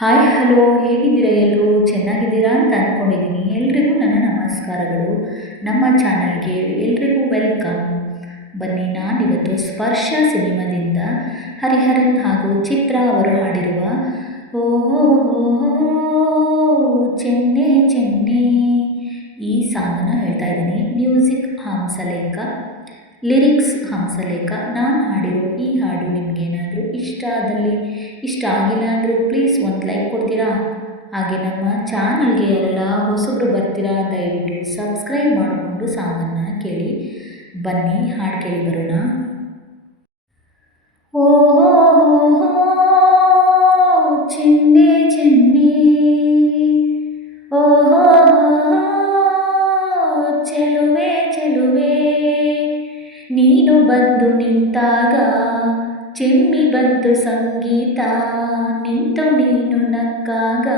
Hi hello, ಹೇಗಿದ್ದೀರಾ? ಎಲ್ಲರೂ ಚೆನ್ನಾಗಿದ್ದೀರಾ ಅಂತ ಅಂದ್ಕೊಂಡಿದ್ದೀನಿ. ಎಲ್ರಿಗೂ ನನ್ನ ನಮಸ್ಕಾರಗಳು. ನಮ್ಮ ಚಾನಲ್ಗೆ ಎಲ್ರಿಗೂ ವೆಲ್ಕಮ್. ಬನ್ನಿ, ನಾನಿವತ್ತು ಸ್ಪರ್ಶ ಸಿನಿಮಾದಿಂದ ಹರಿಹರನ್ ಹಾಗೂ ಚಿತ್ರ ಅವರು ಹಾಡಿರುವ ಓಹೋ ಚೆನ್ನೆ ಚೆನ್ನೆ ಈ ಸಾಂಗನ್ನು ಹೇಳ್ತಾ ಇದ್ದೀನಿ. Music Hamsalekha, lyrics Hamsalekha. ನಾನು ಹಾಡಿರೋ ಈ ಹಾಡು ನಿಮಗೇನಾದರೂ ಇಷ್ಟ ಆಗಿಲ್ಲ ಅಂದರೂ ಪ್ಲೀಸ್ ಒಂದು ಲೈಕ್ ಕೊಡ್ತೀರಾ? ಹಾಗೆ ನಮ್ಮ ಚಾನಲ್ಗೆ ಯಾರೆಲ್ಲ ಹೊಸಬ್ರು ಬರ್ತೀರಾ ದಯವಿಟ್ಟು ಸಬ್ಸ್ಕ್ರೈಬ್ ಮಾಡಿಕೊಂಡು ಸಾಂಗನ್ನು ಕೇಳಿ. ಬನ್ನಿ, ಹಾಡು ಕೇಳಿ ಬರೋಣ. ಓ ಚಿನ್ನೆ ಚಿನ್ನಿ, ಓಹೋ ಚೆಲುವೆ ಚೆಲುವೆ, ನೀನು ಬಂದು ನಿಂತಾಗ ಚಿಮ್ಮಿ ಬಂತು ಸಂಗೀತ, ನಿಂತು ನೀನು ನಕ್ಕಾಗ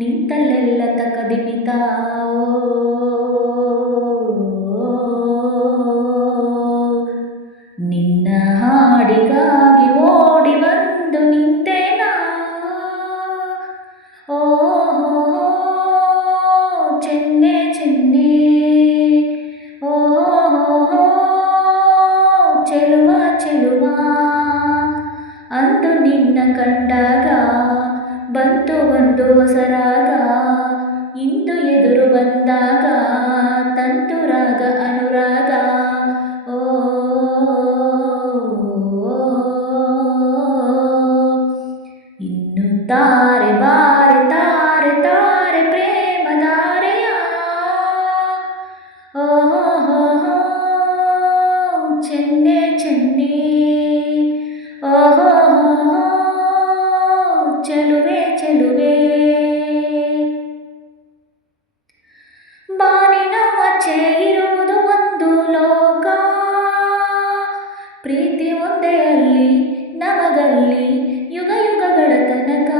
ನಿಂತಲ್ಲೆಲ್ಲ ತಕದಿಮಿತ. ನಿನ್ನ ಹಾಡಿಗಾಗಿ ಓಡಿ ಬಂದು ನಿಂತೇನಾ, ಓ ಚೆನ್ನೆ ಚೆನ್ನೆ, ಓಹೋ ಚೆಲುವ ಚೆಲುವ. ಅಂದು ನಿನ್ನ ಕಂಡಾಗ ಬಂತು ಒಂದು ಹೊಸ ರಾಗ, ಇಂದು ಎದುರು ಬಂದಾಗ ತಂತು ರಾಗ ಅನುರಾಗ. ಓ ಇನ್ನು ತಾರೆ ಬಾರೆ ತಾರೆ ತಾರೆ ಪ್ರೇಮದಾರೆಯ, ಓಹೋ ಚೆನ್ನೆ ಚೆನ್ನೆ, ಓಹೋ ಚೆಲುವೆ ಚೆಲುವೆ. ಬಾನಿನ ಆಚೆ ಇರುವುದು ಒಂದು ಲೋಕ, ಪ್ರೀತಿ ಒಂದೇ ಅಲ್ಲಿ ನಮಗಲ್ಲಿ ಯುಗ ಯುಗಗಳ ತನಕ.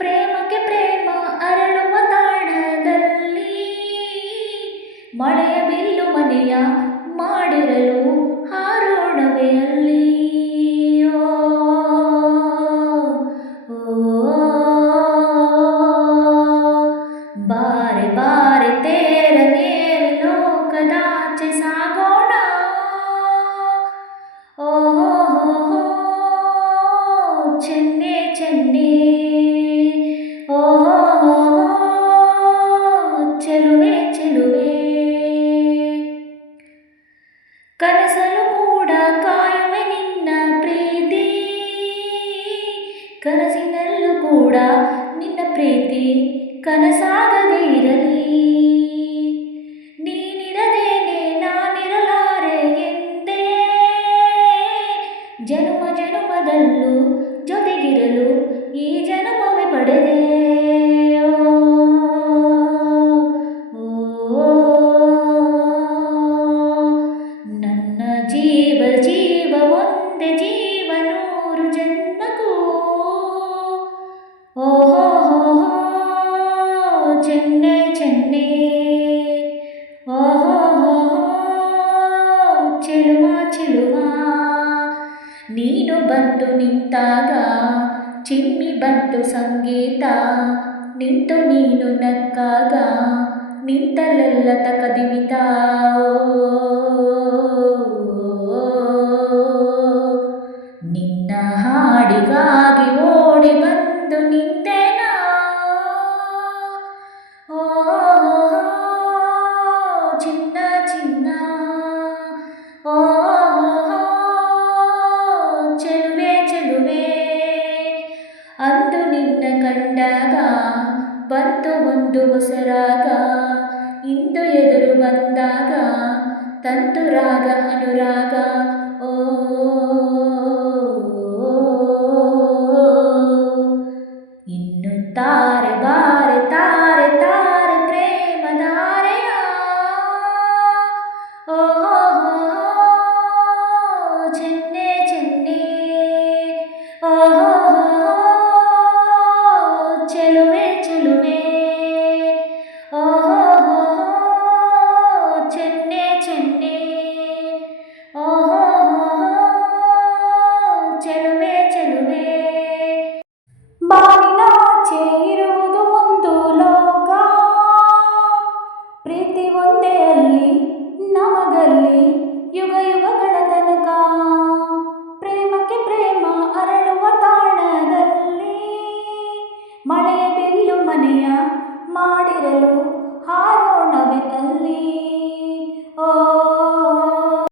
ಪ್ರೇಮಕ್ಕೆ ಪ್ರೇಮ ಅರಳುವ ತಾಣದಲ್ಲಿ, ಮಳೆಯ ಬಿಲ್ಲು ಮನೆಯ ಮಾಡಿರಲು ಹಾರೋಣವೇ ಅಲ್ಲಿ. ಬಾರೆ ಬಾರೆ ತೇರ ನೇರ ಲೋಕದಾಚೆ ಸಾಗೋಣ, ಓಹೋ ಚೆನ್ನೆ ಚೆನ್ನೆ, ಓಹೋ ಚೆಲುವೆ ಚೆಲುವೆ. ಕನಸಲು ಕೂಡ ಕಾಯುವೆ ನಿನ್ನ ಪ್ರೀತಿ, ಕನಸಿನಲ್ಲೂ ಕೂಡ ನಿನ್ನ ಪ್ರೀತಿ ಕನಸಾಗದೇ ಇರಲಿ. ನೀನಿರದೇನೆ ನಾನಿರಲಾರೆ ಎಂದೇ, ಜನುಮ ಜನುಮದಲ್ಲೂ ಜೊತೆಗಿರಲು ಈ ಜನುಮವೇ ಪಡೆದೆ. ನನ್ನ ಜೀವ ಜೀವ ಒಂದೇ ಜೀವ ನೂರು ಜನ್ಮಕ್ಕೂ, ಓಹೋ ಚೆನ್ನೆ ಚೆನ್ನೆ, ಓಹೋ ಚೆಲುವ ಚೆಲುವ. ನೀನು ಬಂದು ನಿಂತಾಗ ಚಿಮ್ಮಿ ಬಂತು ಸಂಗೀತ, ನಿಂತು ನೀನು ನಕ್ಕಾಗ ನಿಂತಲ್ಲೆಲ್ಲ ತಕದಿಮಿತ. ನಿನ್ನ ಹಾಡಿಗಾಗಿ ಓಡಿ ಬಂದು ನಿಂತೇನಾ, ಓ ಚಿನ್ನ ಚಿನ್ನ, ಓ ಚೆಲುವೆ ಚೆಲುವೆ. ಅಂದು ನಿನ್ನ ಕಂಡಾಗ ಬಂತು ಒಂದು ಹೊಸ ರಾಗ, ಇಂದು ಎದುರು ಬಂದಾಗ ತಂತು ರಾಗ ಅನುರಾಗ. ಓ ಇನ್ನು ತಾರೆ ಬಾರೆ ತಾರೆ ತಾರೆ ಪ್ರೇಮದಾರೆಯ, ಓಹೋ ಚೆನ್ನೆ ಚೆನ್ನೆ, ಓಹೋ ಚೆಲುವೆ ಚೆಲುವೆ, ಓಹೋ ಚೆನ್ನೆ ಚೆನ್ನೆ, ಓಹೋ ಚೆಲುವೆ ಚೆಲುವೆ. ಮಾಡಿರಲು ಹಾರೋಣವೇ ಅಲ್ಲಿ.